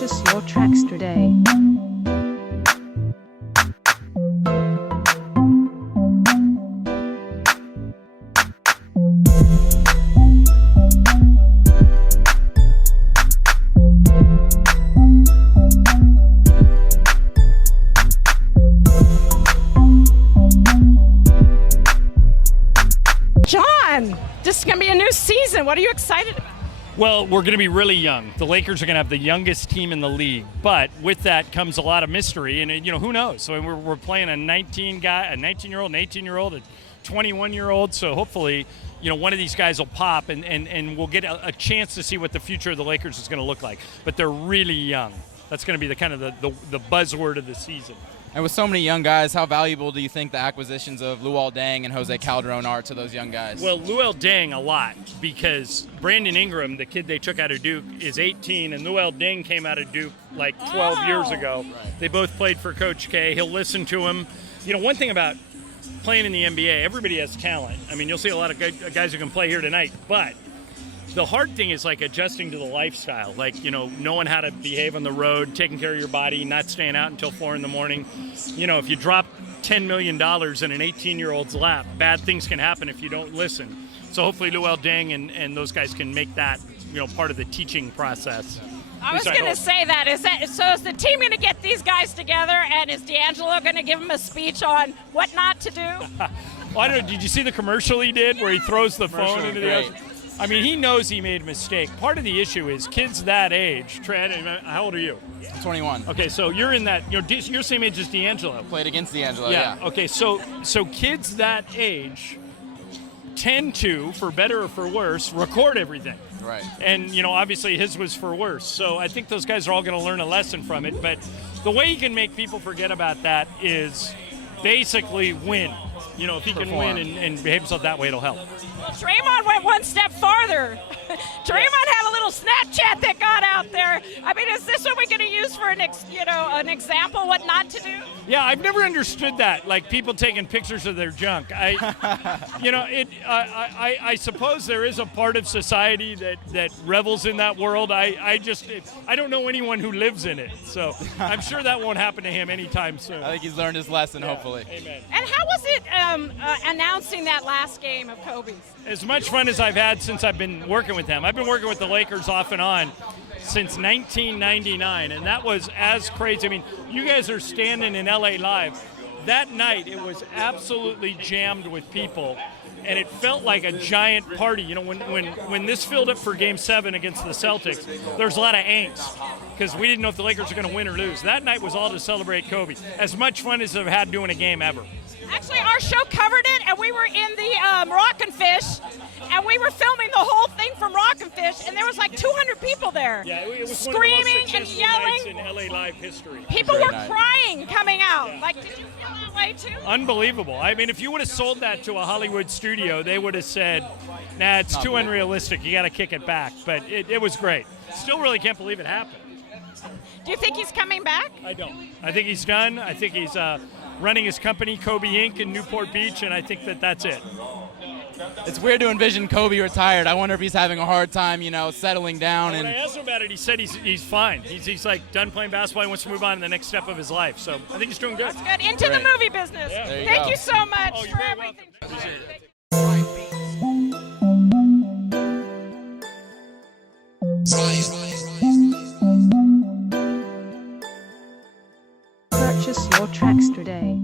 Purchase your tracks today. John, this is going to be a new season. What are you excited about? Well, we're going to be really young. The Lakers are going to have the youngest team in the league, but with that comes a lot of mystery, and who knows? So we're playing a 19-year-old, an 18-year-old, a 21-year-old. So hopefully, one of these guys will pop, and we'll get a chance to see what the future of the Lakers is going to look like. But they're really young. That's going to be the buzzword of the season. And with so many young guys, how valuable do you think the acquisitions of Luol Deng and Jose Calderon are to those young guys? Well, Luol Deng a lot, because Brandon Ingram, the kid they took out of Duke, is 18, and Luol Deng came out of Duke like 12 years ago. Right. They both played for Coach K. He'll listen to him. One thing about playing in the NBA, everybody has talent. I mean, you'll see a lot of guys who can play here tonight, but the hard thing is like adjusting to the lifestyle, knowing how to behave on the road, taking care of your body, not staying out until 4 in the morning. If you drop $10 million in an 18-year-old's lap, bad things can happen if you don't listen. So hopefully Luol Deng and those guys can make that, part of the teaching process. I was going to say that. Is the team going to get these guys together, and is D'Angelo going to give them a speech on what not to do? I don't know. Did you see the commercial he did where he throws the phone into the ocean? I mean, he knows he made a mistake. Part of the issue is kids that age. Trent, how old are you? I'm 21. Okay, so you're in that. You're same age as D'Angelo. Played against D'Angelo. Yeah. Okay, so kids that age tend to, for better or for worse, record everything. Right. And obviously his was for worse. So I think those guys are all going to learn a lesson from it. But the way you can make people forget about that is basically win. If he can win and behave himself that way, it'll help. Well, Draymond went one step farther. Draymond had a little Snapchat that got out there. I mean, is this what we're going to use for an example what not to do? Yeah, I've never understood that. Like people taking pictures of their junk. I suppose there is a part of society that revels in that world. I don't know anyone who lives in it, so I'm sure that won't happen to him anytime soon. I think he's learned his lesson, hopefully. Amen. And how was it announcing that last game of Kobe's? As much fun as I've had since I've been working with them. I've been working with the Lakers off and on since 1999, and that was as crazy. I mean, you guys are standing in LA Live. That night, it was absolutely jammed with people, and it felt like a giant party. When this filled up for Game 7 against the Celtics, there was a lot of angst because we didn't know if the Lakers were going to win or lose. That night was all to celebrate Kobe. As much fun as I've had doing a game ever. Actually, our show covered it, and we were in the Rockin' Fish, and we were filming the whole thing from Rockin' Fish, and there was like 200 people there, Yeah, it was screaming one of the most and successful yelling. nights in LA Live history. People Great were night. crying coming out. Like, did you feel that way too? Unbelievable. I mean, if you would have sold that to a Hollywood studio, they would have said, nah, it's too unrealistic. You got to kick it back. But it was great. Still really can't believe it happened. Do you think he's coming back? I don't. I think he's done. I think he's running his company, Kobe Inc. in Newport Beach, and I think that's it. It's weird to envision Kobe retired. I wonder if he's having a hard time, settling down. When And I asked him about it, he said he's fine. He's like done playing basketball. He wants to move on to the next step of his life. So I think he's doing good. That's good. Into the Great. movie business. Yeah. There you Thank go. you so much Oh, you're for very everything. welcome. Appreciate it. Purchase your tracks today.